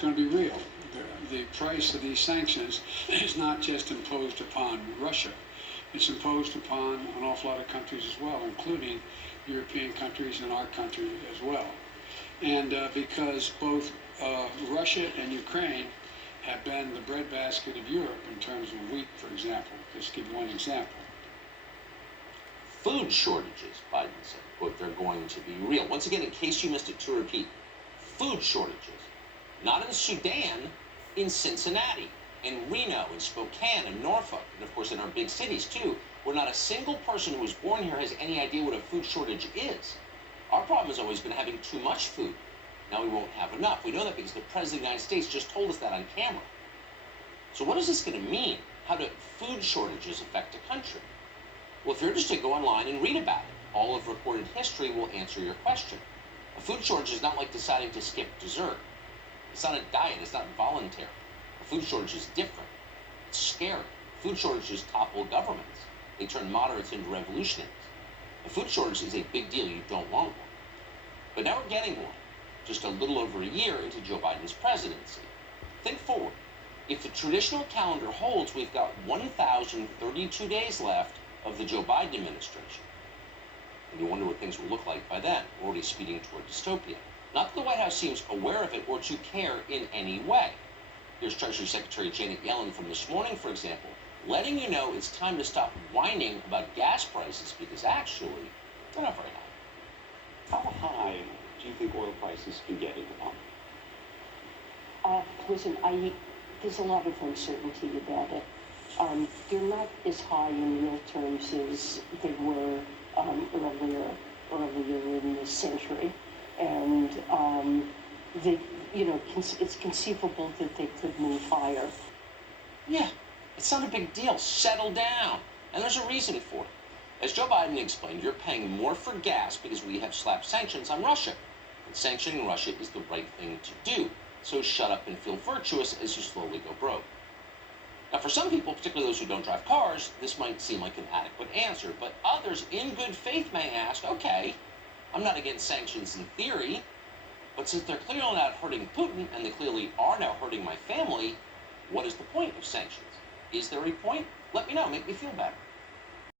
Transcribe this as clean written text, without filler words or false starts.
going to be real. The price of these sanctions is not just imposed upon Russia. It's imposed upon an awful lot of countries as well, including European countries and our country as well. And because both Russia and Ukraine have been the breadbasket of Europe in terms of wheat, for example. Just give one example. Food shortages, Biden said, quote, they're going to be real. Once again, in case you missed it, to repeat, food shortages. Not in Sudan, in Cincinnati, in Reno, in Spokane, in Norfolk, and of course in our big cities too, where not a single person who was born here has any idea what a food shortage is. Our problem has always been having too much food. Now we won't have enough. We know that because the President of the United States just told us that on camera. So what is this going to mean? How do food shortages affect a country? Well, if you're interested, go online and read about it. All of recorded history will answer your question. A food shortage is not like deciding to skip dessert. It's not a diet. It's not voluntary. A food shortage is different. It's scary. Food shortages topple governments. They turn moderates into revolutionaries. A food shortage is a big deal. You don't want one. But now we're getting one, just a little over a year into Joe Biden's presidency. Think forward. If the traditional calendar holds, we've got 1,032 days left of the Joe Biden administration. And you wonder what things will look like by then. We're already speeding toward dystopia. Not that the White House seems aware of it or to care in any way. Here's Treasury Secretary Janet Yellen from this morning, for example, letting you know it's time to stop whining about gas prices because actually, they're not very high. How high do you think oil prices can get in the month? Listen, there's a lot of uncertainty about it. They're not as high in real terms as they were earlier in this century, and it's conceivable that they could move higher. Yeah, it's not a big deal. Settle down, and there's a reason for it. As Joe Biden explained, you're paying more for gas because we have slapped sanctions on Russia. And sanctioning Russia is the right thing to do. So shut up and feel virtuous as you slowly go broke. Now, for some people, particularly those who don't drive cars, this might seem like an adequate answer. But others, in good faith, may ask, okay, I'm not against sanctions in theory, but since they're clearly not hurting Putin, and they clearly are now hurting my family, what is the point of sanctions? Is there a point? Let me know. Make me feel better.